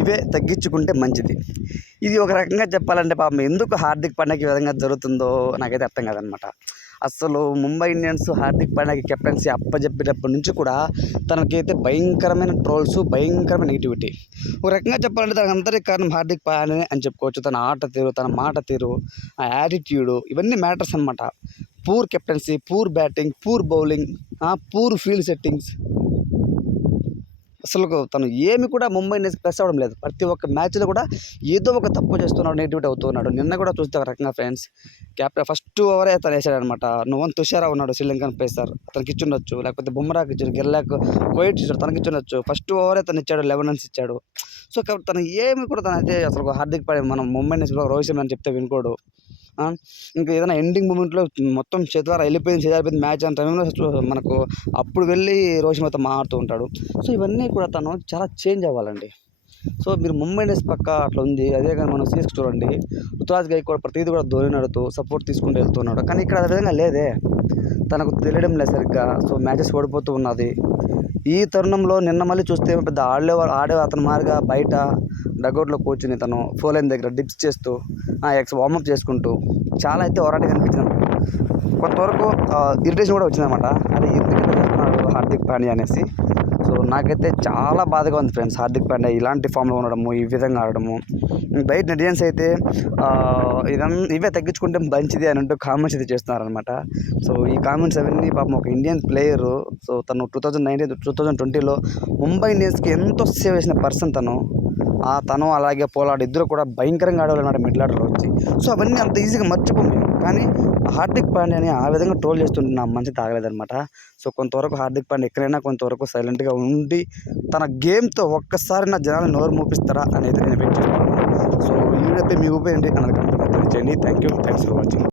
ఇవే తగ్గించుకుంటే మంచిది. ఇది ఒక రకంగా చెప్పాలంటే పాపం ఎందుకు హార్దిక్ పాండ్యాకి ఈ విధంగా జరుగుతుందో నాకైతే అర్థం కాదనమాట. అస్సలు ముంబై ఇండియన్స్ హార్దిక్ పాండ్యాకి కెప్టెన్సీ అప్పజెప్పేటప్పటి నుంచి కూడా తనకైతే భయంకరమైన ట్రోల్స్, భయంకరమైన నెగిటివిటీ. ఒక రకంగా చెప్పాలంటే దానికి అంతటికి కారణం హార్దిక్ పాండ్యానే అని చెప్పుకోవచ్చు. తన ఆట తీరు, తన మాట తీరు, ఆ యాటిట్యూడు ఇవన్నీ మ్యాటర్స్ అనమాట. Poor captaincy, poor batting, poor bowling, poor field settings. అసలు తను ఏమి కూడా ముంబై ఇండియన్స్ ప్లస్ అవ్వడం లేదు. ప్రతి ఒక్క మ్యాచ్లో కూడా ఏదో ఒక తప్పు చేస్తున్నాడు, నెగిటివిటీ అవుతున్నాడు. నిన్న కూడా చూస్తే ఒక రకంగా ఫ్రెండ్స్ క్యాప్టెన్ ఫస్ట్ ఓవరే అతను వేసాడనమాట. నువ్వన్ తుషారా ఉన్నాడు శ్రీలంకన్ పేసర్, అతనికి ఇచ్చుండొచ్చు. లేకపోతే బుమ్రాకి ఇచ్చాడు, గిర్లాక్ కోయిట్ ఇచ్చాడు, తనకి ఇచ్చుండొచ్చు. ఫస్ట్ ఓవరే తను ఇచ్చాడు, 11 రన్స్ ఇచ్చాడు. సో కాబట్టి తను ఏమి కూడా తనైతే అసలు హార్దిక్ పాండ్యా మనం ముంబై ఇండియన్స్లో రోహిత్ శర్మ అని చెప్తే వినుకోడు. ఇంకా ఏదైనా ఎండింగ్ మూమెంట్లో మొత్తం చేతులారా చేజారిపోయింది మ్యాచ్ అనే టైంలో మనకు అప్పుడు వెళ్ళి రోహిత్ శర్మతో మాట్లాడుతూ ఉంటాడు. సో ఇవన్నీ కూడా తను చాలా చేంజ్ అవ్వాలండి. సో మీరు ముంబై ఇండియన్స్ పక్క అట్లా ఉంది. అదే కానీ మనం సీఎస్కే చూడండి, రుతురాజ్ గైక్వాడ్ ప్రతిదీ కూడా ధోని నడుతూ సపోర్ట్ తీసుకుంటూ వెళ్తున్నాడు. కానీ ఇక్కడ ఆ విధంగా లేదే, తనకు తెలియడం లేదు సరిగ్గా. సో మ్యాచెస్ ఓడిపోతూ ఉన్నది. ఈ తరుణంలో నిన్న మళ్ళీ చూస్తే పెద్ద ఆడే అతను మారిగా బయట డగౌట్లో కూర్చుని తను ఫోర్ లైన్ దగ్గర డిప్స్ చేస్తూ వార్మప్ చేసుకుంటూ చాలా అయితే ఒరాటిగా అనిపించింది. కొంతవరకు ఇరిటేషన్ కూడా వచ్చిందన్నమాట. అది ఎందుకు చేస్తున్నాడు హార్దిక్ పాండ్యా అనేసి. సో నాకైతే చాలా బాధగా ఉంది ఫ్రెండ్స్, హార్దిక్ పాండ్యా ఇలాంటి ఫామ్లో ఉండడము, ఈ విధంగా ఆడడము. బయట నెటిజన్స్ అయితే ఇవే తగ్గించుకుంటే మంచిది అని అంటూ కామెంట్స్ అయితే చేస్తున్నారనమాట. సో ఈ కామెంట్స్ అవన్నీ పాపం ఒక ఇండియన్ ప్లేయరు. సో తను 2020లో ముంబై ఇండియన్స్కి ఎంతో సేవ్ చేసిన పర్సన్ తను అలాగే పోలార్డ్ ఇద్దరు కూడా భయంకరంగా ఆడేవాళ్ళన్నమాట మిడిల్ ఆర్డర్లో వచ్చి. సో అవన్నీ అంత ఈజీగా మర్చిపోము. కానీ హార్దిక్ పాండ్యాని ఆ విధంగా ట్రోల్ చేస్తుంటే నా మంచి తాగలేదనమాట. సో కొంతవరకు హార్దిక్ పాండ్యా ఎక్కడైనా కొంతవరకు సైలెంట్గా ఉండి తన గేమ్తో ఒక్కసారి నా జనాలు నోరు మూపిస్తారా అనేది నేను వెయిట్ చేస్తున్నాను. సో ఈ వీడియోపై మీ ఊపేయండి అన్నది కంపెనీ తెలియజేయండి. Thanks for watching.